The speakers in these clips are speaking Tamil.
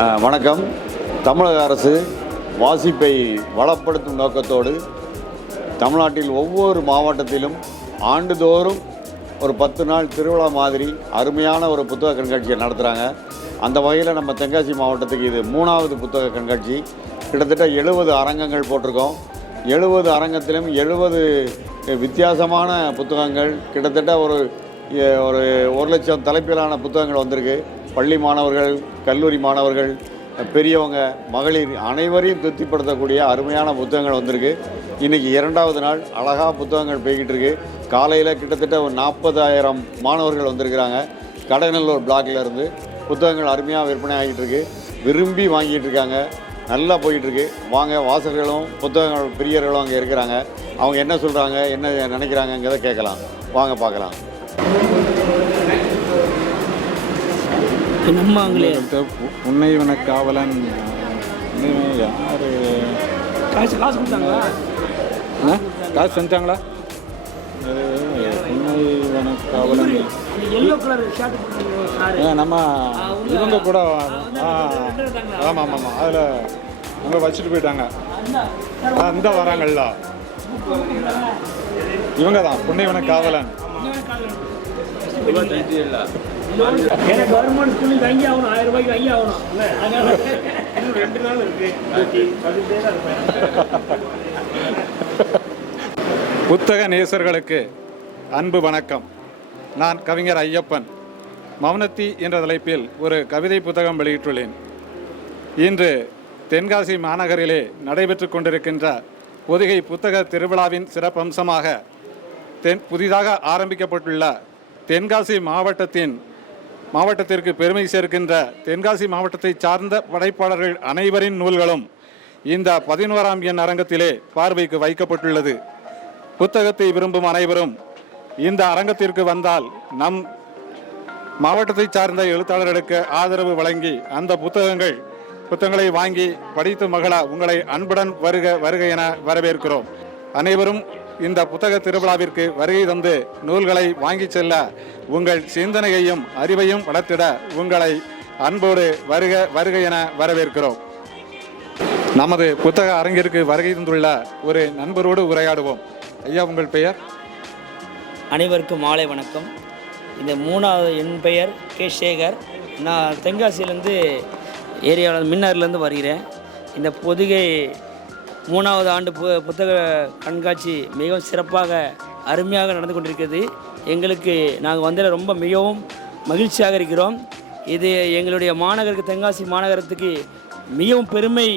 வணக்கம். தமிழக அரசு வாசிப்பை வளப்படுத்தும் நோக்கத்தோடு தமிழ்நாட்டில் ஒவ்வொரு மாவட்டத்திலும் ஆண்டுதோறும் ஒரு பத்து நாள் திருவிழா மாதிரி அருமையான ஒரு புத்தக கண்காட்சியை நடத்துகிறாங்க அந்த வகையில் நம்ம தென்காசி மாவட்டத்துக்கு இது மூணாவது புத்தக கண்காட்சி. கிட்டத்தட்ட எழுபது அரங்கங்கள் போட்டிருக்கோம். எழுபது அரங்கத்திலும் எழுபது வித்தியாசமான புத்தகங்கள். கிட்டத்தட்ட ஒரு ஒரு ஒரு லட்சம் தலைப்பிலான புத்தகங்கள் வந்திருக்கு. பள்ளி மாணவர்கள் கல்லூரி மாணவர்கள் பெரியவங்க மகளிர் அனைவரையும் திருப்திப்படுத்தக்கூடிய அருமையான புத்தகங்கள் வந்திருக்கு. இன்றைக்கி இரண்டாவது நாள் அழகாக புத்தகங்கள் போய்கிட்டு இருக்கு. காலையில் கிட்டத்தட்ட ஒரு நாற்பதாயிரம் மாணவர்கள் வந்திருக்கிறாங்க. கடைநல்லூர் பிளாக்ல இருந்து புத்தகங்கள் அருமையாக விற்பனை ஆகிட்டு இருக்கு. விரும்பி வாங்கிட்டு இருக்காங்க. நல்லா போயிட்டுருக்கு வாங்க வாசகர்களும் புத்தகங்கள் பிரியர்களும் அங்கே இருக்கிறாங்க. அவங்க என்ன சொல்கிறாங்க என்ன நினைக்கிறாங்கங்கிறத கேட்கலாம். வாங்க பார்க்கலாம். நம்மாங்களே உன்னைவன காவலன் யார்? காசு காசு கொடுத்தாங்களா? காசு செஞ்சாங்களா நம்ம இவங்க கூட ஆ ஆமாம் ஆமாம் ஆமாம் அதில் அங்கே வச்சுட்டு போயிட்டாங்க. இந்த வராங்கல்ல இவங்க தான் புன்னைவன காவலன். எனக்கு கவர்மெண்ட் ஸ்கூல் வாங்கி ஆகணும். ஆயிரம் ரூபாய்க்கு வாங்கி ஆகணும். அதனால இன்னும் ரெண்டு நாள் இருக்கு. புத்தக நேசர்களுக்கு அன்பு வணக்கம். நான் கவிஞர் ஐயப்பன். மௌனத்தி என்ற தலைப்பில் ஒரு கவிதை புத்தகம் வெளியிட்டுள்ளேன். இன்று தென்காசி மாநகரிலே நடைபெற்று கொண்டிருக்கின்ற பொதிகை புத்தக திருவிழாவின் சிறப்பம்சமாக தென் புதிதாக ஆரம்பிக்கப்பட்டுள்ள தென்காசி மாவட்டத்தின் மாவட்டத்திற்கு பெருமை சேர்க்கின்ற தென்காசி மாவட்டத்தை சார்ந்த படைப்பாளர்கள் அனைவரின் நூல்களும் இந்த பதினோராம் எண் அரங்கத்திலே பார்வைக்கு வைக்கப்பட்டுள்ளது. புத்தகத்தை விரும்பும் அனைவரும் இந்த அரங்கத்திற்கு வந்தால் நம் மாவட்டத்தை சார்ந்த எழுத்தாளர்களுக்கு ஆதரவு வழங்கி அந்த புத்தகங்கள் புத்தகங்களை வாங்கி படித்து மகளா உங்களை அன்புடன் வருக வருக என வரவேற்கிறோம். அனைவரும் இந்த புத்தக திருவிழாவிற்கு வருகை தந்து நூல்களை வாங்கி செல்ல உங்கள் சிந்தனையையும் அறிவையும் வளர்த்திட உங்களை அன்போடு வருக வருக என வரவேற்கிறோம். நமது புத்தக அரங்கிற்கு வருகை தந்துள்ள ஒரு நண்பரோடு உரையாடுவோம். ஐயா உங்கள் பெயர்? அனைவருக்கும் மாலை வணக்கம். இந்த மூணாவது என் பெயர் கே. சேகர். நான் தென்காசியிலேருந்து ஏரியாவில் மின்னர்லேருந்து வருகிறேன். இந்த பொதுகை மூணாவது ஆண்டு பு புத்தக கண்காட்சி மிகவும் சிறப்பாக அருமையாக நடந்து கொண்டிருக்கிறது. எங்களுக்கு நாங்கள் வந்ததில் ரொம்ப மிகவும் மகிழ்ச்சியாக இருக்கிறோம். இது எங்களுடைய மாநகருக்கு தென்காசி மாநகரத்துக்கு மிகவும் பெருமை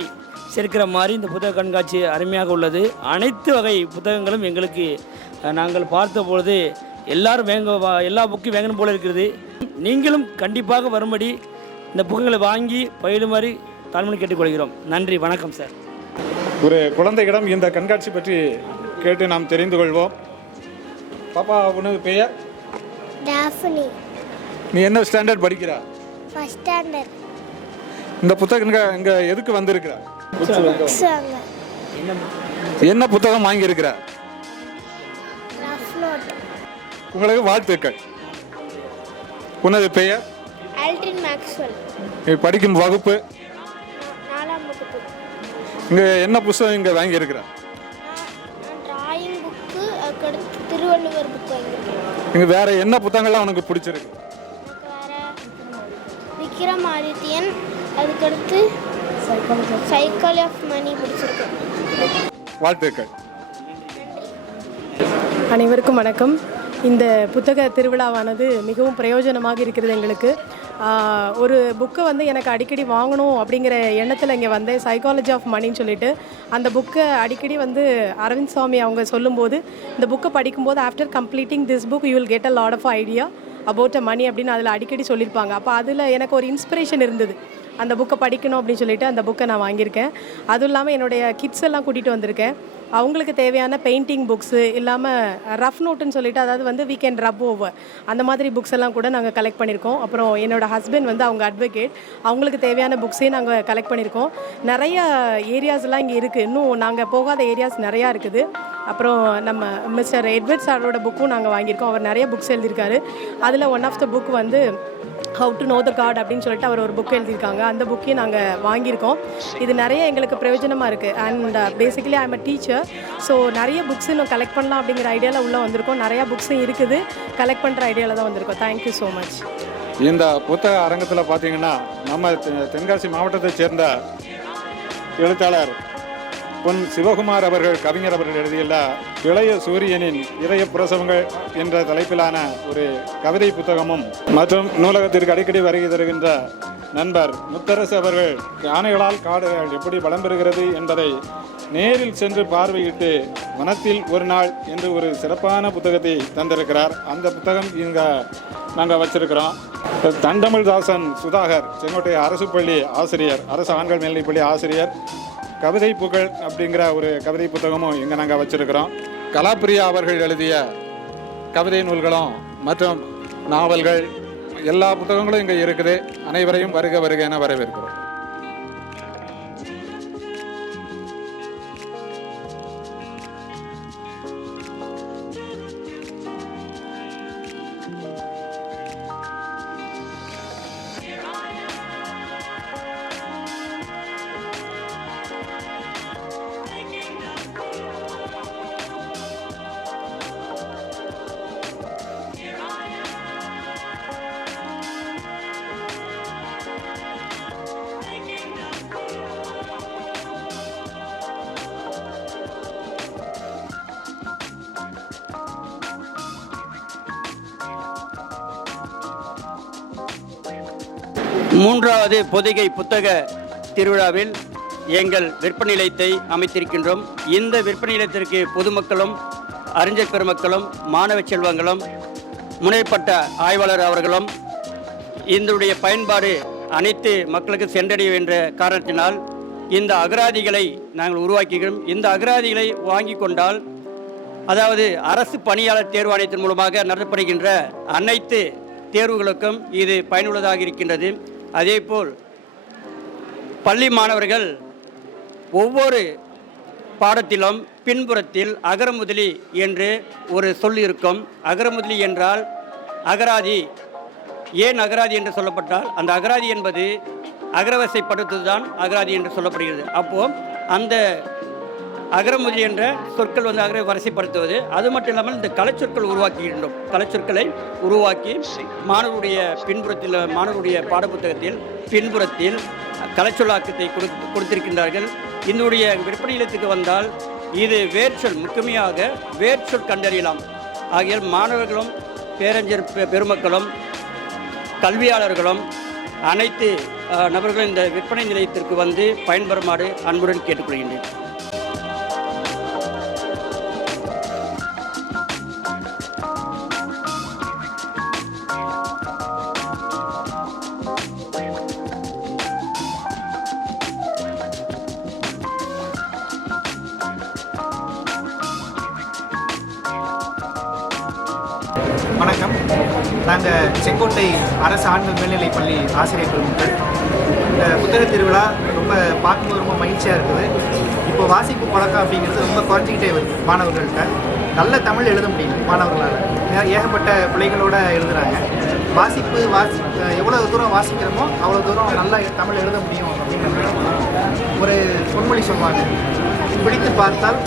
சேர்க்கிற மாதிரி இந்த புத்தக கண்காட்சி அருமையாக உள்ளது. அனைத்து வகை புத்தகங்களும் எங்களுக்கு நாங்கள் பார்த்த பொழுது எல்லாரும் வேங்க எல்லா புக்கும் வேங்கணும் போல இருக்கிறது. நீங்களும் கண்டிப்பாக வரும்படி இந்த புக்குகளை வாங்கி பயிலுமாறு தாழ்மணி கேட்டுக்கொள்கிறோம். நன்றி வணக்கம் சார். ஒரு குழந்தையிடம் இந்த கண்காட்சி பற்றி கேட்டு நாம் தெரிந்து கொள்வோம். பாப்பா உனது பெயர்? டாஃபனி. நீ என்ன ஸ்டாண்டர்ட் படிக்கிறா? ஃபஸ்ட் ஸ்டாண்டர்ட் இந்த புத்தகம் இங்க இங்க எதுக்கு வந்திருக்கிற? என்ன புத்தகம் வாங்கியிருக்கிற? உங்களுக்கு வாழ்த்துக்கள். உனது பெயர்? ஆல்ட்ரின் மேக்ஸ்வெல் நீ படிக்கும் வகுப்பு? இங்க என்ன புத்தகம் இங்க வாங்கியிருக்கிற? நான் நான் டிராயிங் புக்கு அதுக்கடுத்து திருவள்ளுவர் புக் வாங்கியிருக்கேன். இங்க வேற என்ன புத்தகங்கள்லாம் உனக்கு பிடிச்சிருக்கு? வேற விக்ரமாதித்யன் அதுக்கடுத்து சைக்காலஜி ஆஃப் மணி பிடிச்சிருக்கு. வாழ்த்துக்கள். அனைவருக்கும் வணக்கம். இந்த புத்தக திருவிழாவானது மிகவும் பிரயோஜனமாக இருக்கிறது எங்களுக்கு. ஒரு புக்கை வந்து எனக்கு அடிக்கடி வாங்கணும் அப்படிங்கிற எண்ணத்தில் இங்கே வந்தேன். சைக்காலஜி ஆஃப் மணின்னு சொல்லிட்டு. அந்த புக்கை அடிக்கடி வந்து அரவிந்த் சுவாமி அவங்க சொல்லும்போது இந்த புக்கை படிக்கும்போது after completing this book you will get a lot of idea about a money அப்படின்னு அதில் அடிக்கடி சொல்லியிருப்பாங்க அப்போ அதில் எனக்கு ஒரு இன்ஸ்பிரேஷன் இருந்தது. அந்த புக்கை படிக்கணும் அப்படின்னு சொல்லிட்டு அந்த புக்கை நான் வாங்கியிருக்கேன். அதுவும் இல்லாமல் என்னுடைய கிட்ஸ் எல்லாம் கூட்டிகிட்டு வந்திருக்கேன். அவங்களுக்கு தேவையான பெயிண்டிங் புக்ஸு இல்லாமல் ரஃப் நோட்டுன்னு சொல்லிட்டு அதாவது வந்து வீ கேன் ரப் ஓவர் அந்த மாதிரி புக்ஸ் எல்லாம் கூட நாங்கள் கலெக்ட் பண்ணியிருக்கோம் அப்புறம் என்னோட ஹஸ்பண்ட் வந்து அவங்க அட்வொகேட் அவங்களுக்கு தேவையான புக்ஸையும் நாங்கள் கலெக்ட் பண்ணியிருக்கோம் நிறைய ஏரியாஸ்லாம் இங்கே இருக்குது இன்னும் நாங்கள் போகாத ஏரியாஸ் நிறையா இருக்குது. அப்புறம் நம்ம மிஸ்டர் எட்வர்ட் சாரோட புக்கும் நாங்கள் வாங்கியிருக்கோம். அவர் நிறைய புக்ஸ் எழுதியிருக்காரு. அதில் ஒன் ஆஃப் த புக் வந்து how to know the God அப்படின்னு சொல்லிட்டு அவர் ஒரு புக் எழுதியிருக்காங்க. அந்த புக்கையும் நாங்கள் வாங்கியிருக்கோம். இது நிறைய எங்களுக்கு பிரயோஜனமாக இருக்குது and basically I'm a teacher so நிறைய புக்ஸ் இன்னும் கலெக்ட் பண்ணலாம் அப்படிங்கிற ஐடியாவில் உள்ளே வந்திருக்கோம். நிறையா புக்ஸும் இருக்குது. கலெக்ட் பண்ணுற ஐடியாவில் தான் வந்திருக்கோம். தேங்க்யூ ஸோ மச் இந்த புத்தக அரங்கத்தில் பார்த்தீங்கன்னா நம்ம தென்காசி மாவட்டத்தை சேர்ந்த எழுத்தாளர் பொன் சிவகுமார் அவர்கள் கவிஞர் அவர்கள் எழுதியுள்ள இளைய சூரியனின் இதய பிரசவங்கள் என்ற தலைப்பிலான ஒரு கவிதை புத்தகமும் மற்றும் நூலகத்திற்கு அடிக்கடி வருகை தருகின்ற நண்பர் முத்தரசு அவர்கள் யானைகளால் காடுகள் எப்படி வளம் பெறுகிறது என்பதை நேரில் சென்று பார்வையிட்டு வனத்தில் ஒரு நாள் என்று ஒரு சிறப்பான புத்தகத்தை தந்திருக்கிறார். அந்த புத்தகம் இங்கே நாங்கள் வச்சிருக்கிறோம். தண்டமிழ்தாசன் சுதாகர் செங்கோட்டை அரசு பள்ளி ஆசிரியர் அரசு ஆண்கள் மேல்நிலைப்பள்ளி ஆசிரியர் கவிதை புகழ் அப்படிங்கிற ஒரு கவிதை புத்தகமும் இங்கே நாங்கள் வச்சுருக்கிறோம். கலாப்பிரியா அவர்கள் எழுதிய கவிதை நூல்களும் மற்றும் நாவல்கள் எல்லா புத்தகங்களும் இங்கே இருக்குது. அனைவரையும் வருக வருக என வரவேற்கிறோம். மூன்றாவது பொதிகை புத்தக திருவிழாவில் எங்கள் விற்பனை நிலையத்தை அமைத்திருக்கின்றோம். இந்த விற்பனை நிலையத்திற்கு பொதுமக்களும் அறிஞர் பெருமக்களும் மாணவ செல்வங்களும் முனைப்பட்ட ஆய்வாளர் அவர்களும் இதனுடைய பயன்பாடு அனைத்து மக்களுக்கு சென்றடைய என்ற காரணத்தினால் இந்த அகராதிகளை நாங்கள் உருவாக்குகிறோம். இந்த அகராதிகளை வாங்கி கொண்டால் அதாவது அரசு பணியாளர் தேர்வாணையத்தின் மூலமாக நடத்தப்படுகின்ற அனைத்து தேர்வுகளுக்கும் இது பயனுள்ளதாக இருக்கின்றது. அதேபோல் பள்ளி மாணவர்கள் ஒவ்வொரு பாடத்திலும் பின்புறத்தில் அகரமுதலி என்று ஒரு சொல் இருக்கும். அகரமுதலி என்றால் அகராதி. ஏன் அகராதி என்று சொல்லப்பட்டால் அந்த அகராதி என்பது அகரவசைப்படுத்துவதுதான் அகராதி என்று சொல்லப்படுகிறது. அப்போது அந்த அகரமுதி என்ற சொற்கள் வந்து அகர வரிசைப்படுத்துவது. அது மட்டும் இல்லாமல் இந்த கலைச்சொற்கள் உருவாக்குகின்றோம். கலைச்சொற்களை உருவாக்கி மாணவருடைய பின்புறத்தில் மாணவருடைய பாடப்புத்தகத்தில் பின்புறத்தில் கலைச்சொல்லாக்கத்தை கொடு கொடுத்திருக்கின்றார்கள். இதனுடைய விற்பனை நிலையத்துக்கு வந்தால் இது வேர்ச்சொல் முக்கியமாக வேர்ச்சொல் கண்டறியலாம். ஆகிய மாணவர்களும் பேரஞ்சர் பெ- பெருமக்களும் கல்வியாளர்களும் அனைத்து நபர்களும் இந்த விற்பனை நிலையத்திற்கு வந்து பயன்பெறுமாறு அன்புடன் கேட்டுக்கொள்கின்றேன். அரசு ஆண்கள் மேல்நிலைப் பள்ளி ஆசிரியர் பெருமக்கள் இந்த புத்தக திருவிழா ரொம்ப பார்க்கும்போது ரொம்ப மகிழ்ச்சியாக இருக்குது. இப்போ வாசிப்பு பழக்கம் அப்படிங்கிறது ரொம்ப குறைஞ்சிக்கிட்டே வருது மாணவர்கள்ட்ட. நல்ல தமிழ் எழுத முடியல மாணவர்களால். ஏகப்பட்ட பிள்ளைகளோட எழுதுகிறாங்க வாசிப்பு வாசி எவ்வளோ தூரம் வாசிக்கிறோமோ அவ்வளோ தூரம் நல்லா தமிழ் எழுத முடியும் அப்படின்னு ஒரு பொன்மொழி சொல்லுவாங்க. பிடித்து பார்த்தால்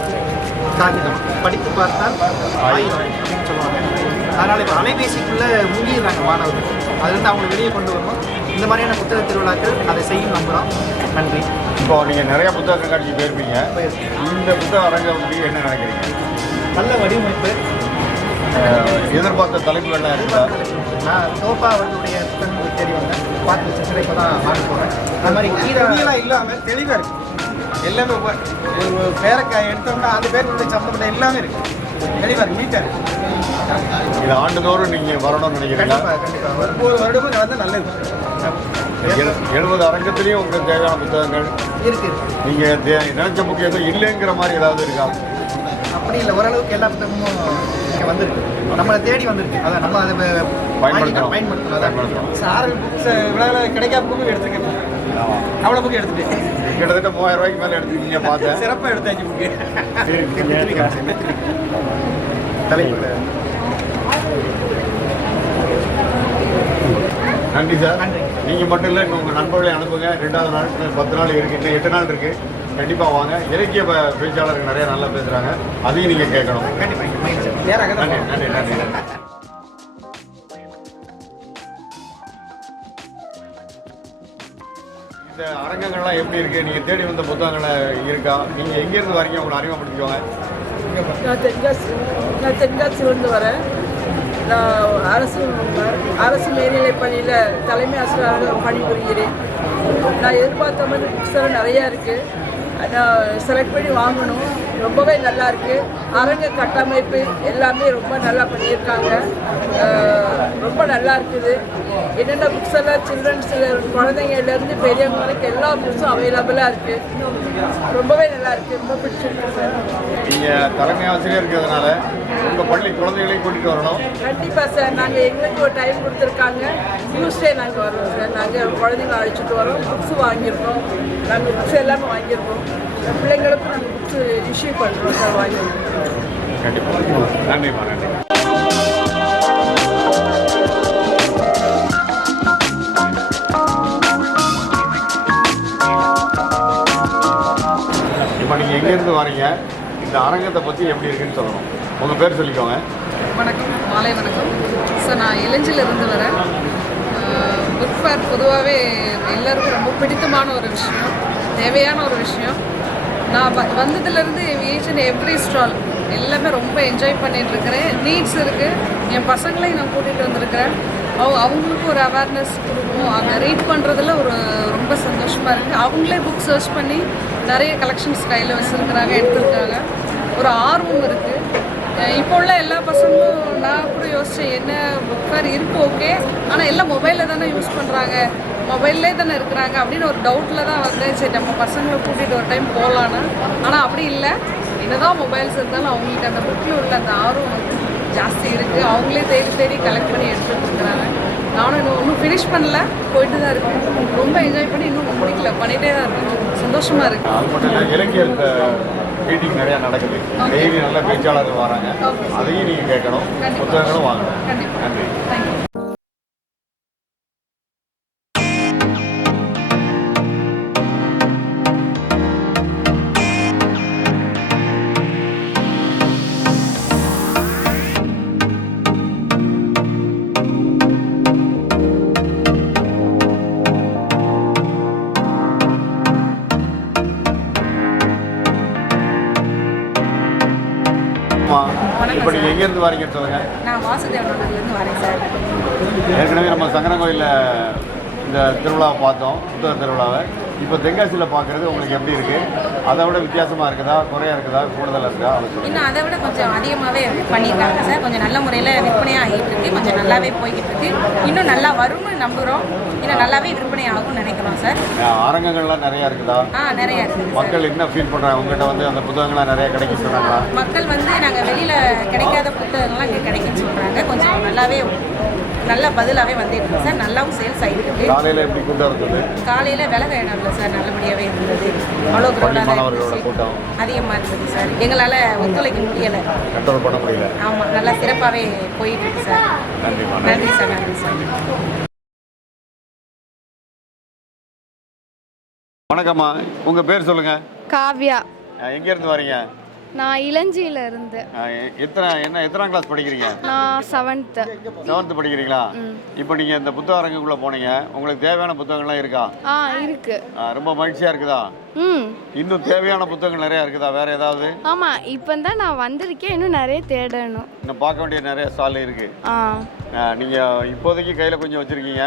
காகிதம் படித்து பார்த்தால் ஆயுதம் அப்படின்னு சொல்லுவாங்க. அதனால் இப்போ அலைபேசிக்குள்ளே முங்கிடுறாங்க மாணவர்கள். அதுலேருந்து அவங்களை வெளியே கொண்டு வரணும். இந்த மாதிரியான புத்தக திருவிழாக்கள் அதை செய்யும் நம்புகிறோம் நன்றி. இப்போ நீங்கள் நிறைய புத்தக கண்காட்சி போயிருப்பீங்க. இந்த புத்தக அரங்கம் பற்றி என்ன நினைக்கிறீங்க? நல்ல வடிவமைப்பு. எதிர்பார்த்த தலைப்புகள்லாம் இருக்குதா நான் தோப்பா அவர்களுடைய புத்தகங்கள் தேடி வந்தேன். பார்த்து வச்சு இப்போ தான் வாங்க போகிறேன் அது மாதிரி கீரை இல்லாமல் தெளிவாக இருக்கு. எல்லாமே ஒரு பேரக்காய் எடுத்தோம்னா அந்த பேருக்கு சம்மந்தப்பட்ட எல்லாமே இருக்கு. தெளிவாக இருக்கு நீட்டாக இருக்கு. இது ஆண்டுதோறும் நீங்கள் வரணும்னு நினைக்கிறீங்களா? கண்டிப்பாக ஒவ்வொரு வருடமும் வந்தா நல்லது. எழு- எழுபது அரங்கத்திலையும் உங்களுக்கு தேவையான புத்தகங்கள். இருக்கு நீங்கள் நினைச்ச புக்கு எதுவும் இல்லைங்கிற மாதிரி ஏதாவது இருக்கா? அப்படி இல்லை ஓரளவுக்கு எல்லா புத்தகமும் இங்கே வந்திருக்கு. நம்மளை தேடி வந்திருக்கு. அதான் நம்ம அதை பயன்படுத்தணும். பயன்படுத்தணும் அதான். சார் புக்ஸ் விளையாட கிடைக்காத புக்கு எடுத்துருக்கேன். அவ்வளோ புக்கு எடுத்துட்டேன். கிட்டத்தட்ட மூவாயிரம் ரூபாய்க்கு மேலே எடுத்துக்கிட்டீங்க பார்த்தேன். சிறப்பாக எடுத்தாச்சு புக்கு. தலைப்பு. நன்றி சார். நீங்கள் மட்டும் இல்லை இன்னும் உங்கள் நண்பர்களை அனுப்புங்க. ரெண்டாவது நாள் பத்து நாள் இருக்குது இன்னும் எட்டு நாள் இருக்குது கண்டிப்பாக வாங்க. இலக்கிய பேச்சாளர்கள் நிறைய நல்லா பேசுகிறாங்க அதையும் நீங்கள் கேட்கணும். கண்டிப்பாக நன்றி. நன்றி நன்றி. இந்த அரங்கங்கள்லாம் எப்படி இருக்கு? நீங்க தேடி வந்த புத்தகங்கள் இருக்கா? நீங்க எங்க இருந்து வரீங்க? உங்களை அறிமுகப்படுத்திக்கோங்க. நான் தென்காசி நான் தென்காசியிலேருந்து வரேன். நான் அரசு அரசு மேல்நிலைப் பணியில் தலைமை ஆசிரியராக பணிபுரிகிறேன். நான் எதிர்பார்த்த மாதிரி புக்ஸ் நிறையா இருக்குது நான் செலக்ட் பண்ணி வாங்கணும். ரொம்பவே நல்லா இருக்கு. அரங்க கட்டமைப்பு எல்லாமே ரொம்ப நல்லா பண்ணியிருக்காங்க. ரொம்ப நல்லா இருக்குது. என்னென்ன புக்ஸ் எல்லாம் சில்ட்ரன்ஸ் குழந்தைங்கள்லேருந்து பெரியவங்க வரைக்கும் எல்லா புக்ஸும் அவைலபிளாக இருக்குது ரொம்பவே நல்லா இருக்குது ரொம்ப பிடிச்சிருக்கு சார். நீங்க தலைமை ஆசிரியர் இருக்கிறதுனால உங்க பள்ளி குழந்தைகளையும் கூட்டிட்டு வரணும். கண்டிப்பாக சார். நாங்கள் எங்களுக்கு ஒரு டைம் கொடுத்துருக்காங்க. டியூஸ்டே நாங்கள் வரோம் சார். நாங்கள் குழந்தைங்க அழைச்சிட்டு வரோம் புக்ஸ் வாங்கியிருக்கோம். நாங்கள் புக்ஸ் எல்லாமே வாங்கியிருக்கோம். பிள்ளைங்களுக்கும் நாங்கள் புக்ஸ் இஷ்யூ பண்ணுறோம் சார் வாங்கியிருக்கோம் கண்டிப்பா. நன்றிம்மா நன்றி. இப்போ நீங்க எங்க இருந்து வரீங்க? இந்த அரங்கத்தை பத்தி எப்படி இருக்குன்னு சொல்லணும் உங்க பேர் சொல்லிக்கோங்க. வணக்கம் மாலை வணக்கம். சார் நான் இளஞ்சிலிருந்து வரேன். புக் ஃபேர் பொதுவாகவே எல்லாருக்கும் ரொம்ப பிடித்தமான ஒரு விஷயம் தேவையான ஒரு விஷயம். நான் வந்ததுலேருந்து ஏவியேஷன் எவ்ரி ஸ்டால் எல்லாமே ரொம்ப என்ஜாய் பண்ணிட்டுருக்கிறேன். நீட்ஸ் இருக்குது என் பசங்களையும் நான் கூட்டிகிட்டு வந்திருக்கிறேன். அவங்க அவங்களுக்கும் ஒரு அவேர்னஸ் கொடுக்கும் அங்கே ரீட் பண்ணுறதுல ஒரு ரொம்ப சந்தோஷமாக இருக்குது அவங்களே புக் சர்ச் பண்ணி நிறைய கலெக்ஷன்ஸ் கையில் வச்சுருக்கிறாங்க எடுத்திருக்காங்க. ஒரு ஆர்வம் இருக்குது இப்போ உள்ள எல்லா பசங்களும் நான் கூட யோசித்தேன் என்ன புக் ஃபேர் இருக்கு ஓகே ஆனால் எல்லாம் மொபைலில் தானே யூஸ் பண்ணுறாங்க மொபைல்லே தானே இருக்கிறாங்க அப்படின்னு ஒரு டவுட்டில் தான் வந்தேன் சரி நம்ம பசங்களை கூட்டிகிட்டு ஒரு டைம் போகலான்னு. ஆனால் அப்படி இல்லை. என்னதான் மொபைல்ஸ் இருந்தாலும் அவங்களுக்கு அந்த புக்கில் உள்ள அந்த ஆர்வம் ஜாஸ்தி இருக்குது அவங்களே தேடி தேடி கலெக்ட் பண்ணி எடுத்துகிட்டு இருக்கிறாங்க. நானும் இன்னும் ஒன்றும் ஃபினிஷ் பண்ணல. போயிட்டு தான் இருக்கேன் ரொம்ப என்ஜாய் பண்ணி இன்னும் முடிக்கல. பண்ணிகிட்டே தான் இருக்கேன் சந்தோஷமாக இருக்குது அது மட்டும் இல்லை இலக்கிய மீட்டிங் நிறையா நடக்குது. டெய்லி நல்ல பேச்சாளர்கள் வராங்க. அதையும் நீங்கள் கேட்கணும். புத்தகங்களும் வாங்கணும். கண்டிப்பாக நன்றி. தேங்க்யூ எங்கேருந்து வரீங்கன்னு சொல்லுங்கள் நான் வாசுதேவ நகர்லேருந்து வரேன் சார். ஏற்கனவே நம்ம சங்கரன் கோயிலில் இந்த திருவிழாவை பார்த்தோம் புத்தக திருவிழாவை. இப்போ தென்காசியில் பார்க்குறது உங்களுக்கு எப்படி இருக்குது அதை விட வித்தியாசமாக இருக்குதா? குறையா இருக்குதா? கூடுதலாக இருக்கா இன்னும் அதை விட கொஞ்சம் அதிகமாகவே பண்ணியிருக்காங்க சார். கொஞ்சம் நல்ல முறையில் விற்பனை ஆகிட்டு இருக்கு. கொஞ்சம் நல்லாவே போய்கிட்டு இருக்கு. இன்னும் நல்லா வரும்னு நம்புகிறோம் இன்னும் நல்லாவே விற்பனை ஆகும்னு நினைக்கிறோம் சார். அரங்கங்கள்லாம் நிறையா இருக்குதா? ஆ நிறைய இருக்குது மக்கள் என்ன ஃபீல் பண்ணுறாங்க உங்கள்கிட்ட வந்து அந்த புத்தகங்கள்லாம் நிறையா கிடைக்க சொன்னாங்களா? மக்கள் வந்து நாங்கள் வெளியில் கிடைக்காத புத்தகங்கள்லாம் இங்கே கிடைக்குன்னு சொல்கிறாங்க கொஞ்சம் நல்லாவே நல்ல பதிலாகவே வந்துட்டு இருக்கு சார் நல்லாவும் சேல்ஸ் ஆகிட்டு இருக்கு காலையில் எப்படி கூட்டம் இருந்தது? காலையில் விலக இடம் இல்லை சார் நல்லபடியாகவே இருந்தது. அவ்வளோ க்ரௌடாக கூட்டம்? அதிகமாக இருந்தது சார். எங்களால் ஒத்துழைக்க முடியலை. கண்ட்ரோல் பண்ண முடியல. ஆமாம் நல்லா சிறப்பாகவே போயிட்டு இருக்கு சார் நன்றி சார் நன்றி சார். வணக்கம்மா. உங்கள் பேர் சொல்லுங்கள் காவ்யா. எங்கேருந்து வரீங்க? நான் இளஞ்சியில இருந்து. எத்தனை என்ன எத்தனாம் கிளாஸ் படிக்கிறீங்க? நான் செவன்த்து செவன்த்து படிக்கிறீங்களா? இப்போ நீங்கள் இந்த புத்தக அரங்குக்குள்ளே போனீங்க. உங்களுக்கு தேவையான புத்தகங்கள்லாம் இருக்கா? ஆ இருக்கு. ரொம்ப மகிழ்ச்சியாக இருக்குதா? ம். இன்னும் தேவையான புத்தகங்கள் நிறையா இருக்குதா? வேற ஏதாவது? ஆமாம் இப்போ தான் நான் வந்திருக்கேன். இன்னும் நிறைய தேடணும். இன்னும் பார்க்க வேண்டிய நிறைய ஸ்டால் இருக்கு. நீங்க இப்போதைக்கு கையில் கொஞ்சம் வச்சிருக்கீங்க.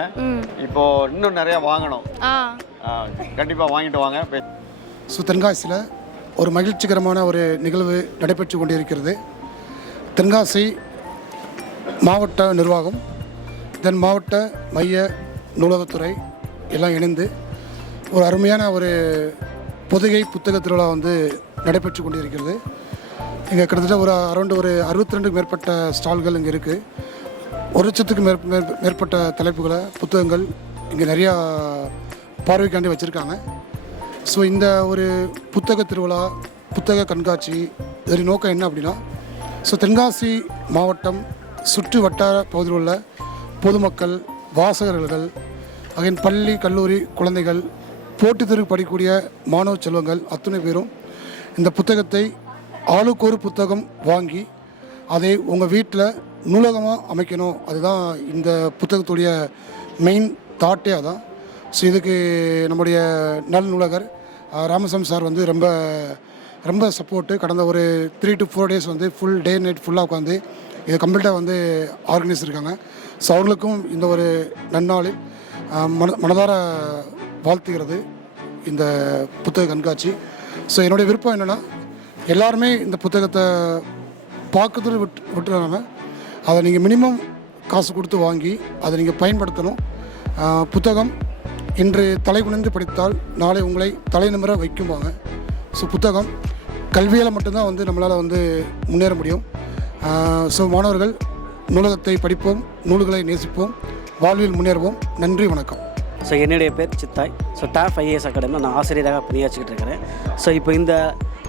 இப்போ இன்னும் நிறைய வாங்கணும். ஆ. கண்டிப்பா வாங்கிட்டு வாங்க. ஸோ தென்காசியில் ஒரு மகிழ்ச்சிகரமான ஒரு நிகழ்வு நடைபெற்று கொண்டிருக்கிறது. தென்காசி மாவட்ட நிர்வாகம் தென் மாவட்ட மைய நூலகத்துறை எல்லாம் இணைந்து ஒரு அருமையான ஒரு பொதுகை புத்தக திருவிழா வந்து நடைபெற்று கொண்டிருக்கிறது. இங்கே கிட்டத்தட்ட ஒரு அரௌண்ட் ஒரு அறுபத்தி ரெண்டுக்கு மேற்பட்ட ஸ்டால்கள் இங்கே இருக்குது ஒரு லட்சத்துக்கு மேற் மேற்- மேற்பட்ட தலைப்புகளை புத்தகங்கள் இங்கே நிறையா பார்வைக்காண்டி வச்சுருக்காங்க. ஸோ இந்த ஒரு புத்தக திருவிழா புத்தக கண்காட்சி இதோட நோக்கம் என்ன அப்படின்னா ஸோ தென்காசி மாவட்டம் சுற்று வட்டார பகுதியில் உள்ள பொதுமக்கள் வாசகர்கள் அகைன் பள்ளி கல்லூரி குழந்தைகள் போட்டித் தேர்வு படிக்கக்கூடிய மாணவ செல்வங்கள் அத்தனை பேரும் இந்த புத்தகத்தை ஆளுக்கு ஒரு புத்தகம் வாங்கி அதை உங்கள் வீட்டில் நூலகமாக அமைக்கணும். அதுதான் இந்த புத்தகத்துடைய மெயின் தாட்டே அதான். ஸோ இதுக்கு நம்முடைய நல் நூலகர் ராமசாமி சார் வந்து ரொம்ப ரொம்ப சப்போர்ட்டு கடந்த ஒரு த்ரீ டு ஃபோர் டேஸ் வந்து ஃபுல் டே நைட் ஃபுல்லாக உட்காந்து இதை கம்ப்ளீட்டாக வந்து ஆர்கனைஸ் இருக்காங்க. ஸோ அவங்களுக்கும் இந்த ஒரு நன்னாளில் மன மனதார வாழ்த்துகிறது இந்த புத்தக கண்காட்சி. ஸோ என்னுடைய விருப்பம் என்னென்னா எல்லாருமே இந்த புத்தகத்தை பார்க்கறது விட்டு விட்டுறாங்க அதை நீங்கள் மினிமம் காசு கொடுத்து வாங்கி அதை நீங்கள் பயன்படுத்தணும். புத்தகம் இன்று தலை குனிந்து படித்தால் நாளை உங்களை தலை நிமிர வைக்குவாங்க ஸோ புத்தகம் கல்வியால் மட்டும்தான் வந்து நம்மளால் வந்து முன்னேற முடியும். ஸோ மாணவர்கள் நூலகத்தை படிப்போம் நூல்களை நேசிப்போம் வாழ்வில் முன்னேறுவோம். நன்றி வணக்கம். ஸோ என்னுடைய பேர் சித்தாய். ஸோ டாஃப் ஐஏஎஸ் அகாடமியில் நான் ஆசிரியராக பணியாற்றிக்கிட்டு இருக்கிறேன். ஸோ இப்போ இந்த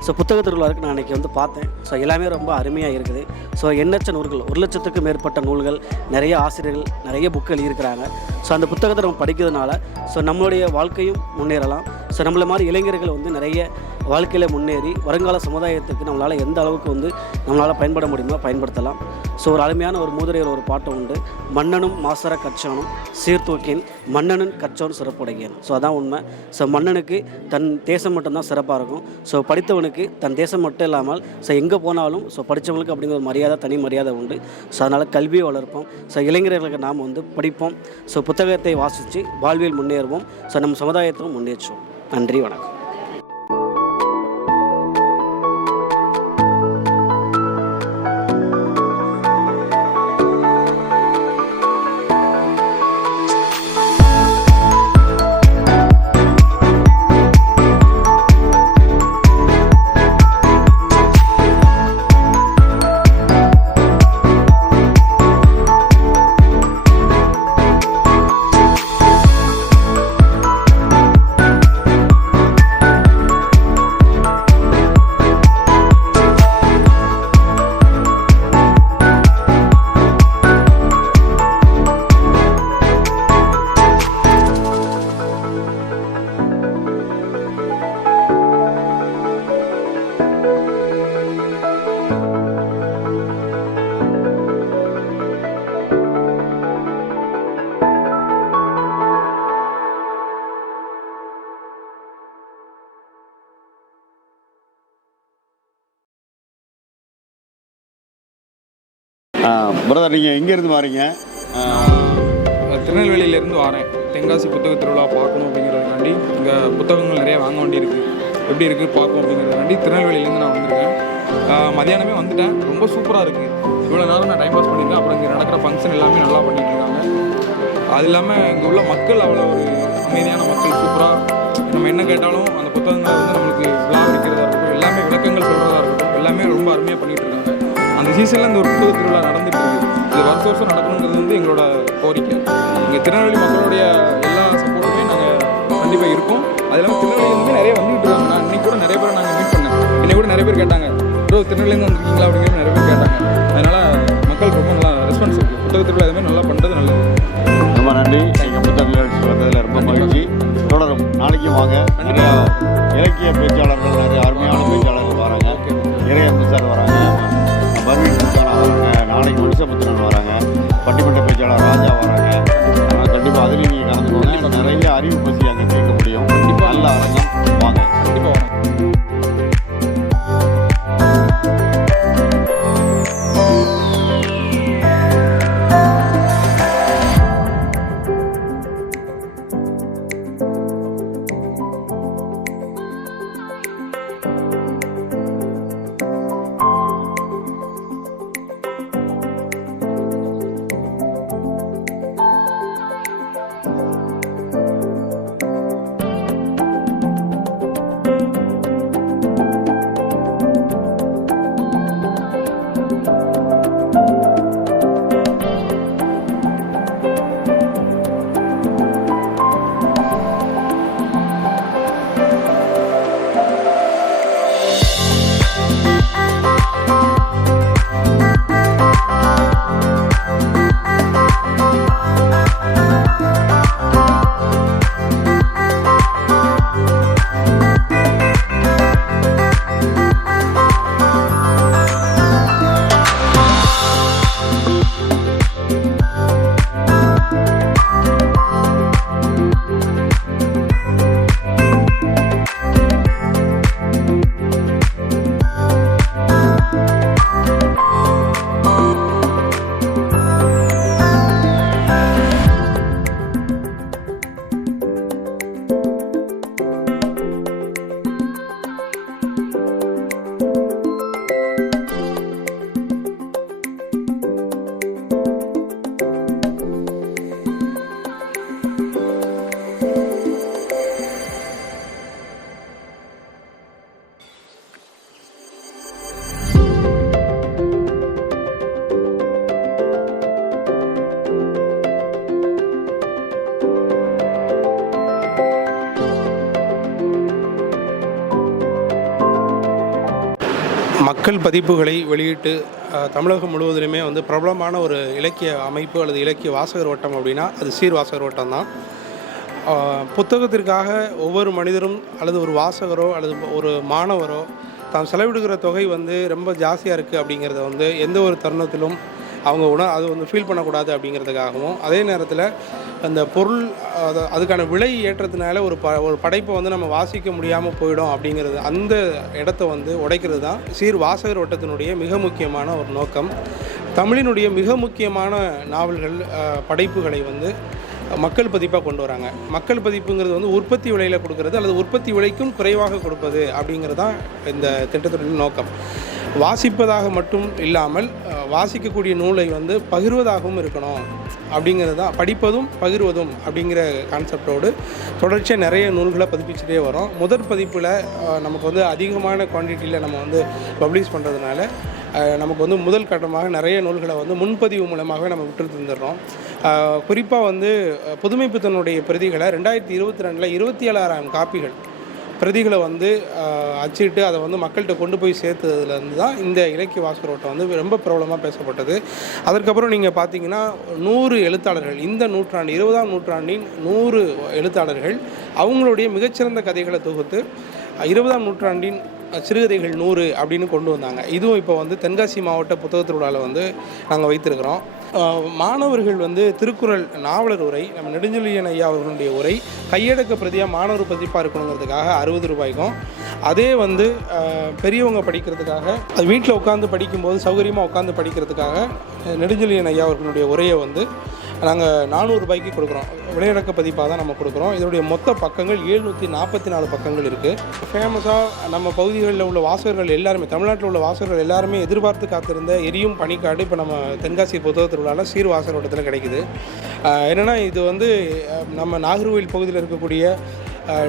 ஸோ புத்தக திருவிழாவுக்கு நான் அன்றைக்கி வந்து பார்த்தேன். ஸோ எல்லாமே ரொம்ப அருமையாக இருக்குது. ஸோ எண்ணற்ற நூல்கள் ஒரு லட்சத்துக்கும் மேற்பட்ட நூல்கள் நிறைய ஆசிரியர்கள் நிறைய புக் எழுதியிருக்கிறாங்க ஸோ அந்த புத்தகத்தை நம்ம படிக்கிறதுனால ஸோ நம்மளுடைய வாழ்க்கையும் முன்னேறலாம். ஸோ நம்மள மாதிரி இளைஞர்கள் வந்து நிறைய வாழ்க்கையில் முன்னேறி வருங்கால சமுதாயத்துக்கு நம்மளால் எந்த அளவுக்கு வந்து நம்மளால் பயன்பட முடியுமோ பயன்படுத்தலாம். ஸோ ஒரு அருமையான ஒரு மூதுரையில் ஒரு பாட்டு உண்டு. மன்னனும் மாசர கற்றானும் சீர்தூக்கின் மன்னனும் கற்றோன் சிறப்புடையன். ஸோ அதான் உண்மை. ஸோ மன்னனுக்கு தன் தேசம் மட்டும்தான் சிறப்பாக இருக்கும். ஸோ படித்தவனுக்கு தன் தேசம் மட்டும் இல்லாமல் ஸோ எங்கே போனாலும் ஸோ படித்தவங்களுக்கு அப்படிங்கிற ஒரு மரியாதை தனி மரியாதை உண்டு. ஸோ அதனால் கல்வியை வளர்ப்போம். ஸோ இளைஞர்களுக்கு நாம் வந்து படிப்போம். ஸோ புத்தகத்தை வாசித்து வாழ்வியல் முன்னேறுவோம். ஸோ நம்ம சமுதாயத்தையும் முன்னேற்றுவோம். நன்றி வணக்கம். பிரதர் நீங்கள் எங்கேருந்து வரீங்க? திருநெல்வேலியிலேருந்து வரேன். தென்காசி புத்தக திருவிழா பார்க்கணும் அப்படிங்கிறதுக்காண்டி இங்கே புத்தகங்கள் நிறைய வாங்க வேண்டியிருக்கு. எப்படி இருக்குது பார்க்கணும் அப்படிங்கிறதுக்காண்டி திருநெல்வேலியிலேருந்து நான் வந்திருக்கேன். மதியானமே வந்துட்டேன். ரொம்ப சூப்பராக இருக்குது இவ்வளோ நேரம் நான் டைம் பாஸ் பண்ணியிருக்கேன். அப்புறம் இங்கே நடக்கிற ஃபங்க்ஷன் எல்லாமே நல்லா பண்ணிட்டு இருக்காங்க. அது இல்லாமல் இங்கே உள்ள மக்கள் அவ்வளோ ஒரு அமைதியான மக்கள் சூப்பராக நம்ம என்ன கேட்டாலும் அந்த புத்தகங்களை வந்து நம்மளுக்கு விழாவளிக்கிறதா இருக்கட்டும் எல்லாமே விளக்கங்கள் சொல்கிறதா இருக்கட்டும் எல்லாமே ரொம்ப அருமையாக பண்ணிகிட்டு இருக்காங்க. சீசனில் இந்த ஒரு புத்தக திருவிழா நடந்துட்டு இருக்கு. இது வருஷம் வருஷம் நடக்கணுங்கிறது வந்து எங்களோட கோரிக்கை. இங்கே திருநெல்வேலி மக்களுடைய எல்லா சப்போர்ட்டுமே நாங்கள் கண்டிப்பாக இருக்கோம். அது இல்லாமல் திருநெல்வேலி வந்து நிறைய வந்துட்டு இருக்காங்க. நான் இன்னைக்கு கூட நிறைய பேரை நாங்கள் மீட் பண்ணேன். இன்னைக்கு கூட நிறைய பேர் கேட்டாங்க. ப்ரோ திருநெல்வேலிருந்து வந்திருக்கீங்களா? அப்படிங்கிற நிறைய பேர் கேட்டாங்க. அதனால் மக்கள் ரொம்ப நல்லா ரெஸ்பான்ஸ் இருக்குது புத்தக திருவிழா எதுவுமே நல்லா பண்ணுறது நல்லது. ரொம்ப நன்றி. எங்கள் புத்தக நிகழ்ச்சி வந்ததில் ரொம்ப மகிழ்ச்சி. தொடரும். நாளைக்கு வாங்க. நிறைய இலக்கிய பதிப்புகளை வெளியிட்டு தமிழகம் முழுவதிலுமே வந்து பிரபலமான ஒரு இலக்கிய அமைப்பு அல்லது இலக்கிய வாசகர் வட்டம் அப்படின்னா அது சீர் வாசகர் வட்டம் தான். புத்தகத்திற்காக ஒவ்வொரு மனிதரும் அல்லது ஒரு வாசகரோ அல்லது ஒரு மாணவரோ தாம் செலவிடுகிற தொகை வந்து ரொம்ப ஜாஸ்தியாக இருக்குது அப்படிங்கிறத வந்து எந்த ஒரு தருணத்திலும் அவங்க உண அது வந்து ஃபீல் பண்ணக்கூடாது அப்படிங்கிறதுக்காகவும். அதே நேரத்தில் அந்த பொருள் அது அதுக்கான விலை ஏற்றத்தினால ஒரு ப ஒரு படைப்பை வந்து நம்ம வாசிக்க முடியாமல் போயிடும் அப்படிங்கிறது அந்த இடத்த வந்து உடைக்கிறது தான் சீர் வாசகர் வட்டத்தினுடைய மிக முக்கியமான ஒரு நோக்கம். தமிழினுடைய மிக முக்கியமான நாவல்கள் படைப்புகளை வந்து மக்கள் பதிப்பாக கொண்டு வராங்க. மக்கள் பதிப்புங்கிறது வந்து உற்பத்தி விலையில் கொடுக்கறது அல்லது உற்பத்தி விலைக்கும் குறைவாக கொடுப்பது அப்படிங்கிறது தான் இந்த திட்டத்தினுடைய நோக்கம். வாசிப்பதாக மட்டும் இல்லாமல் வாசிக்கக்கூடிய நூலை வந்து பகிர்வதாகவும் இருக்கணும். அப்படிங்கிறது தான் படிப்பதும் பகிர்வதும் அப்படிங்கிற கான்செப்டோடு தொடர்ச்சியாக நிறைய நூல்களை பதிப்பிச்சுட்டே வரோம். முதற் பதிப்பில் நமக்கு வந்து அதிகமான குவான்டிட்டியில் நம்ம வந்து பப்ளிஷ் பண்ணுறதுனால நமக்கு வந்து முதல் கட்டமாக நிறைய நூல்களை வந்து முன்பதிவு மூலமாகவே நம்ம விட்டு தந்துடுறோம். குறிப்பாக வந்து புதுமைப்புத்தனுடைய பிரதிகளை ரெண்டாயிரத்தி இருபத்தி ரெண்டில் இருபத்தி ஏழாயிரம் காப்பிகள் பிரதிகளை வந்து அச்சிட்டு அதை வந்து மக்கள்கிட்ட கொண்டு போய் சேர்த்ததுலேருந்து தான் இந்த இலக்கிய வாசகர் ஓட்டம் வந்து ரொம்ப பிரபலமாக பேசப்பட்டது. அதற்கப்புறம் நீங்கள் பார்த்தீங்கன்னா நூறு எழுத்தாளர்கள் இந்த நூற்றாண்டு இருபதாம் நூற்றாண்டின் நூறு எழுத்தாளர்கள் அவங்களுடைய மிகச்சிறந்த கதைகளை தொகுத்து இருபதாம் நூற்றாண்டின் சிறுகதைகள் நூறு அப்படின்னு கொண்டு வந்தாங்க. இதுவும் இப்போ வந்து தென்காசி மாவட்ட புத்தக திருவிழாவில் வந்து நாங்கள் வைத்திருக்கிறோம். மாணவர்கள் வந்து திருக்குறள் நாவலர் உரை நம்ம நெடுஞ்செழியன் ஐயா அவர்களுடைய உரை கையடக்க பிரதியாக மாணவர் பதிப்பாக இருக்கணுங்கிறதுக்காக அறுபது ரூபாய்க்கும். அதே வந்து பெரியவங்க படிக்கிறதுக்காக அது வீட்டில் உட்காந்து படிக்கும்போது சௌகரியமாக உட்காந்து படிக்கிறதுக்காக நெடுஞ்செழியன் ஐயா அவர்களுடைய உரையை வந்து நாங்கள் நானூறு ரூபாய்க்கு கொடுக்குறோம். விளையாடக்க பதிப்பாக தான் நம்ம கொடுக்குறோம். இதனுடைய மொத்த பக்கங்கள் எழுநூற்றி நாற்பத்தி நாலு பக்கங்கள் இருக்குது ஃபேமஸாக நம்ம பகுதிகளில் உள்ள வாசகர்கள் எல்லாருமே தமிழ்நாட்டில் உள்ள வாசகர்கள் எல்லாருமே எதிர்பார்த்து காத்திருந்த எரியும் பனிக்காடு இப்போ நம்ம தென்காசி புத்தக திருவிழாவில் சீர் வட்டத்தில் கிடைக்குது. என்னென்னா இது வந்து நம்ம நாகர்கோவில் பகுதியில் இருக்கக்கூடிய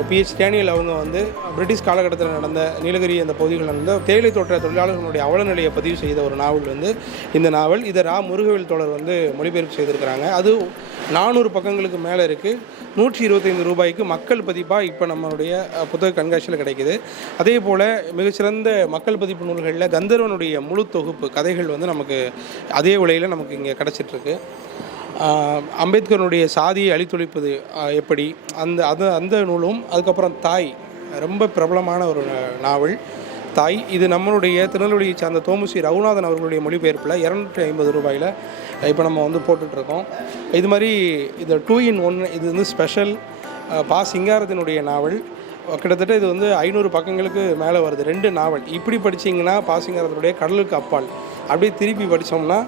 பிஹெச் டேனியல் அவங்க வந்து பிரிட்டிஷ் காலகட்டத்தில் நடந்த நீலகிரி அந்த பகுதிகளில் நடந்த தேயிலை தோட்ட தொழிலாளர்களுடைய அவலநிலையை பதிவு செய்த ஒரு நாவல் வந்து இந்த நாவல். இதை ரா. முருகவேல் தோழர் வந்து மொழிபெயர்ப்பு செய்திருக்கிறாங்க. அது நானூறு பக்கங்களுக்கு மேலே இருக்குது நூற்றி இருபத்தைந்து ரூபாய்க்கு மக்கள் பதிப்பாக இப்போ நம்மளுடைய புத்தக கண்காட்சியில் கிடைக்குது. அதே போல் மிகச்சிறந்த மக்கள் பதிப்பு நூல்களில் கந்தர்வனுடைய முழு தொகுப்பு கதைகள் வந்து நமக்கு அதே விலையில் நமக்கு இங்கே கிடச்சிட்ருக்கு அம்பேத்கருடைய சாதியை அழித்தொழிப்பது எப்படி? அந்த அது அந்த நூலும் அதுக்கப்புறம் தாய் ரொம்ப பிரபலமான ஒரு நாவல். தாய் இது நம்மளுடைய திருநெல்வேலியை சார்ந்த தோமுசி ரகுநாதன் அவர்களுடைய மொழிபெயர்ப்பில் இரநூற்றி ஐம்பது ரூபாயில் இப்போ நம்ம வந்து போட்டுட்ருக்கோம். இது மாதிரி இந்த டூ இன் ஒன் இது வந்து ஸ்பெஷல் பா சிங்காரத்தினுடைய நாவல். கிட்டத்தட்ட இது வந்து ஐநூறு பக்கங்களுக்கு மேலே வருது. ரெண்டு நாவல். இப்படி படிச்சிங்கன்னா பா சிங்காரத்தினுடைய கடலுக்கு அப்பால். அப்படியே திருப்பி படித்தோம்னா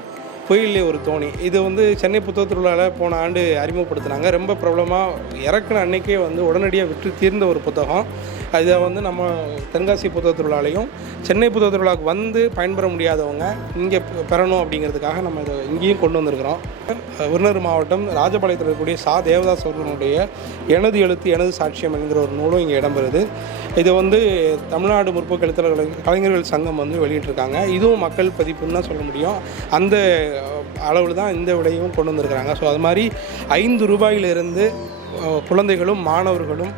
புயலே ஒரு தோணி. இது வந்து சென்னை புத்தக திருவிழாவில் போன ஆண்டு அறிமுகப்படுத்தினாங்க. ரொம்ப பிரபலமாக இறக்குன அன்னைக்கே வந்து உடனடியாக விற்று தீர்ந்த ஒரு புத்தகம். இதை வந்து நம்ம தென்காசி புத்தக திருவிழாலையும் சென்னை புத்தக திருவிழாவுக்கு வந்து பயன்பெற முடியாதவங்க இங்கே பெறணும் அப்படிங்கிறதுக்காக நம்ம இதை இங்கேயும் கொண்டு வந்திருக்கிறோம். விருநர் மாவட்டம் ராஜபாளையத்தில் இருக்கக்கூடிய சா. தேவதாஸ் அவர்களுடைய எனது எழுத்து எனது சாட்சியம் என்கிற ஒரு நூலும் இங்கே இடம்பெறுது. இதை வந்து தமிழ்நாடு முற்போக்கு எழுத்தாளர்கள் கலைஞர்கள் சங்கம் வந்து வெளியிட்டிருக்காங்க. இதுவும் மக்கள் பதிப்புன்னு தான் சொல்ல முடியும். அந்த அளவில் தான் இந்த விடையும் கொண்டு வந்திருக்கிறாங்க. ஸோ அது மாதிரி ஐந்து ரூபாயிலிருந்து குழந்தைகளும் மாணவர்களும்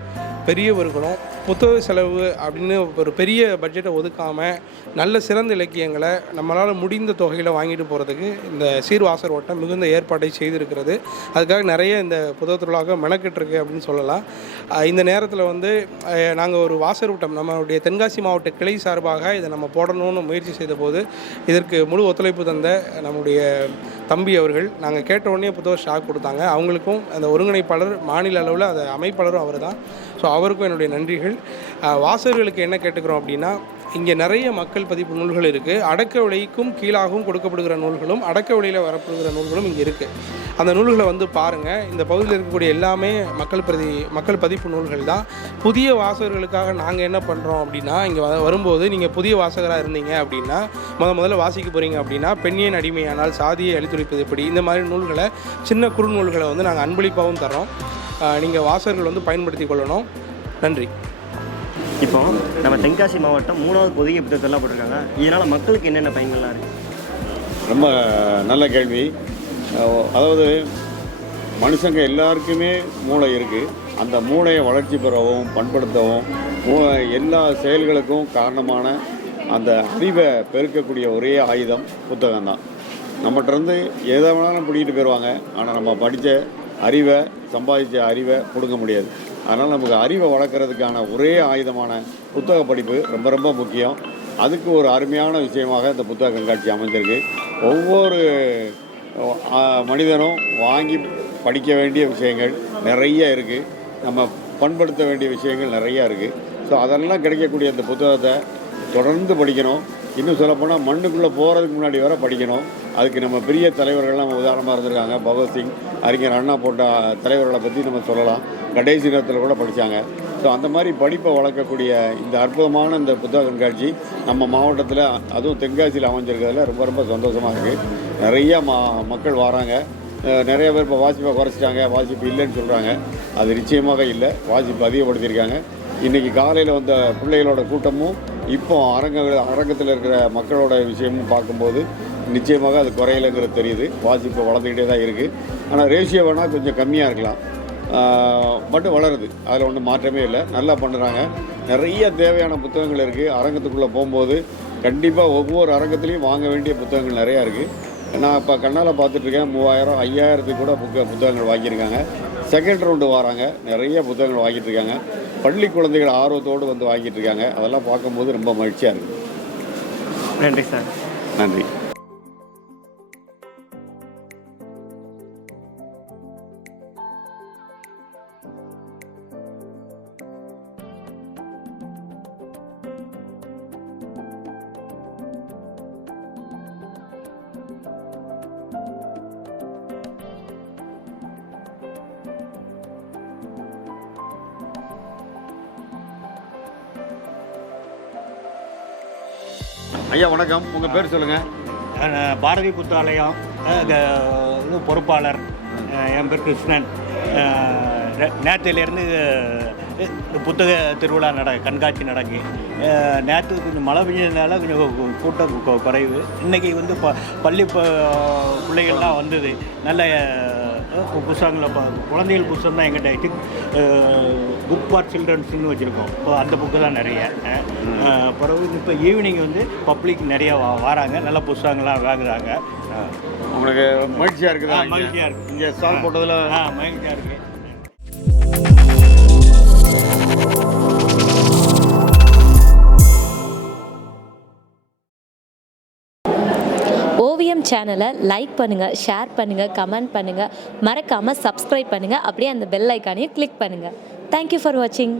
பெரியவர்களும் புத்தக செலவு அப்படின்னு ஒரு பெரிய பட்ஜெட்டை ஒதுக்காமல் நல்ல சிறந்த இலக்கியங்களை நம்மளால் முடிந்த தொகையில் வாங்கிட்டு போகிறதுக்கு இந்த சீர்வாசர் ஓட்டம் மிகுந்த ஏற்பாட்டை செய்திருக்கிறது. அதுக்காக நிறைய இந்த புத்தக திருவிழாக மெனக்கிட்டுருக்கு அப்படின்னு சொல்லலாம். இந்த நேரத்தில் வந்து நாங்கள் ஒரு வாசர் ஓட்டம் நம்மளுடைய தென்காசி மாவட்ட கிளை சார்பாக இதை நம்ம போடணும்னு முயற்சி செய்த போது இதற்கு முழு ஒத்துழைப்பு தந்த நம்முடைய தம்பி அவர்கள் நாங்கள் கேட்ட உடனே புத்தக ஷாக் கொடுத்தாங்க. அவங்களுக்கும் அந்த ஒருங்கிணைப்பாளர் மாநில அளவில் அந்த அமைப்பாளரும் அவர் தான் ஸோ அவருக்கும் என்னுடைய நன்றிகள். வாசகர்களுக்கு என்ன கேட்டுக்கிறோம் அப்படின்னா இங்கே நிறைய மக்கள் பதிப்பு நூல்கள் இருக்குது அடக்க விலைக்கும் கீழாகவும் கொடுக்கப்படுகிற நூல்களும் அடக்க விலையில் வரப்படுகிற நூல்களும் இங்கே இருக்குது அந்த நூல்களை வந்து பாருங்கள் இந்த பகுதியில் இருக்கக்கூடிய எல்லாமே மக்கள் பிரதி மக்கள் பதிப்பு நூல்கள் தான். புதிய வாசகர்களுக்காக நாங்கள் என்ன பண்ணுறோம் அப்படின்னா இங்கே வரும்போது நீங்கள் புதிய வாசகராக இருந்தீங்க அப்படின்னா முத முதல்ல வாசிக்க போகிறீங்க அப்படின்னா பெண்ணியன் அடிமையானால் சாதியை அழித்துரைப்பது எப்படி? இந்த மாதிரி நூல்களை சின்ன குறுநூல்களை வந்து நாங்கள் அன்பளிப்பாகவும் தரோம் நீங்கள் வாசகர்கள் வந்து பயன்படுத்தி கொள்ளணும். நன்றி. இப்போ நம்ம தென்காசி மாவட்டம் மூணாவது பொதிகை புத்தகத்தெல்லாம் போட்டிருக்காங்க. இதனால் மக்களுக்கு என்னென்ன பயன்கள்லாம் இருக்குது ரொம்ப நல்ல கேள்வி. அதாவது மனுஷங்க எல்லாருக்குமே மூளை இருக்குது அந்த மூளையை வளர்ச்சி பெறவும் பண்படுத்தவும் மூ- எல்லா செயல்களுக்கும் காரணமான அந்த அறிவை பெருக்கக்கூடிய ஒரே ஆயுதம் புத்தகம் தான் நம்மகிட்ட இருந்து எதை வேணாலும் பிடிக்கிட்டு போயிடுவாங்க ஆனால் நம்ம படித்த அறிவை சம்பாதிச்ச அறிவை கொடுக்க முடியாது. அதனால் நமக்கு அறிவை வளர்க்குறதுக்கான ஒரே ஆயுதமான புத்தக படிப்பு ரொம்ப ரொம்ப முக்கியம். அதுக்கு ஒரு அருமையான விஷயமாக இந்த புத்தக கண்காட்சி அமைஞ்சிருக்கு. ஒவ்வொரு மனிதனும் வாங்கி படிக்க வேண்டிய விஷயங்கள் நிறைய இருக்குது நம்ம பண்படுத்த வேண்டிய விஷயங்கள் நிறையா இருக்குது ஸோ அதெல்லாம் கிடைக்கக்கூடிய அந்த புத்தகத்தை தொடர்ந்து படிக்கணும். இன்னும் சொல்லப்போனால் மண்ணுக்குள்ளே போகிறதுக்கு முன்னாடி வர படிக்கணும். அதுக்கு நம்ம பெரிய தலைவர்கள்லாம் உதாரணமாக இருந்திருக்காங்க. பகத்சிங் அறிஞர் அண்ணா போன்ற தலைவர்களை பற்றி நம்ம சொல்லலாம். கடைசி நேரத்தில் கூட படித்தாங்க ஸோ அந்த மாதிரி படிப்பை வளர்க்கக்கூடிய இந்த அற்புதமான இந்த புத்தக கண்காட்சி நம்ம மாவட்டத்தில் அதுவும் தென்காசியில் அமைஞ்சிருக்கிறதுல ரொம்ப ரொம்ப சந்தோஷமாக இருக்குது நிறையா மா மக்கள் வராங்க. நிறைய பேர் இப்போ வாசிப்பை குறைச்சிட்டாங்க. வாசிப்பு இல்லைன்னு சொல்கிறாங்க அது நிச்சயமாக இல்லை. வாசிப்பு அதிகப்படுத்தியிருக்காங்க. இன்றைக்கி காலையில் வந்த பிள்ளைகளோட கூட்டமும் இப்போ அரங்க அரங்கத்தில் இருக்கிற மக்களோட விஷயமும் பார்க்கும்போது நிச்சயமாக அது குறையலைங்கிறது தெரியுது. வாசிப்பு வளர்ந்துக்கிட்டே தான் இருக்குது ஆனால் ரேஷியோ வேணால் கொஞ்சம் கம்மியாக இருக்கலாம். பட் வளருது. அதில் ஒன்றும் மாற்றமே இல்லை. நல்லா பண்ணுறாங்க நிறைய தேவையான புத்தகங்கள் இருக்குது அரங்கத்துக்குள்ளே போகும்போது கண்டிப்பாக ஒவ்வொரு அரங்கத்துலேயும் வாங்க வேண்டிய புத்தகங்கள் நிறையா இருக்குது நான் இப்போ கண்ணால் பார்த்துட்ருக்கேன் மூவாயிரம் ஐயாயிரத்துக்கு கூட புக்க புத்தகங்கள் வாங்கியிருக்காங்க. செகண்ட் ரவுண்டு வராங்க. நிறைய புத்தகங்கள் வாங்கிட்டு இருக்காங்க பள்ளி குழந்தைகள் ஆர்வத்தோடு வந்து வாங்கிட்டு இருக்காங்க அதெல்லாம் பார்க்கும்போது ரொம்ப மகிழ்ச்சியாக இருக்குது நன்றி சார். நன்றி. வணக்கம். உங்கள் பேர் சொல்லுங்கள் பாரதி புத்தாலயம் இது பொறுப்பாளர் என் பேர் கிருஷ்ணன். நேற்றுலேருந்து புத்தக திருவிழா நட கண்காட்சி நடக்கு நேற்று கொஞ்சம் மழை பெஞ்சதுனால கொஞ்சம் கூட்டம் குறைவு. இன்றைக்கி வந்து ப பள்ளி ப பிள்ளைகள்லாம் வந்தது. நல்ல புஸ்தகங்களை குழந்தைகள் புஸ்தகம் தான் எங்கிட்ட இருக்கு. புக் ஃபார் சில்ட்ரன்ஸ்னு வச்சுருக்கோம். இப்போ அந்த புக்கு தான் நிறைய. பிறகு இப்போ ஈவினிங் வந்து பப்ளிக் நிறைய வா- வராங்க. நல்ல புஸ்தகங்கள்லாம் வாங்குறாங்க. உங்களுக்கு மகிழ்ச்சியாக இருக்குதா ஆ, மகிழ்ச்சியா இருக்கு. இங்கே ஸ்டால் போட்டதில் மகிழ்ச்சியாக இருக்குது சேனலை லைக் பண்ணுங்கள் ஷேர் பண்ணுங்கள் கமெண்ட் பண்ணுங்கள் மறக்காமல் சப்ஸ்கிரைப் பண்ணுங்கள் அப்படியே அந்த பெல் ஐக்கானையும் கிளிக் பண்ணுங்கள் தேங்க்யூ ஃபார் வாட்சிங்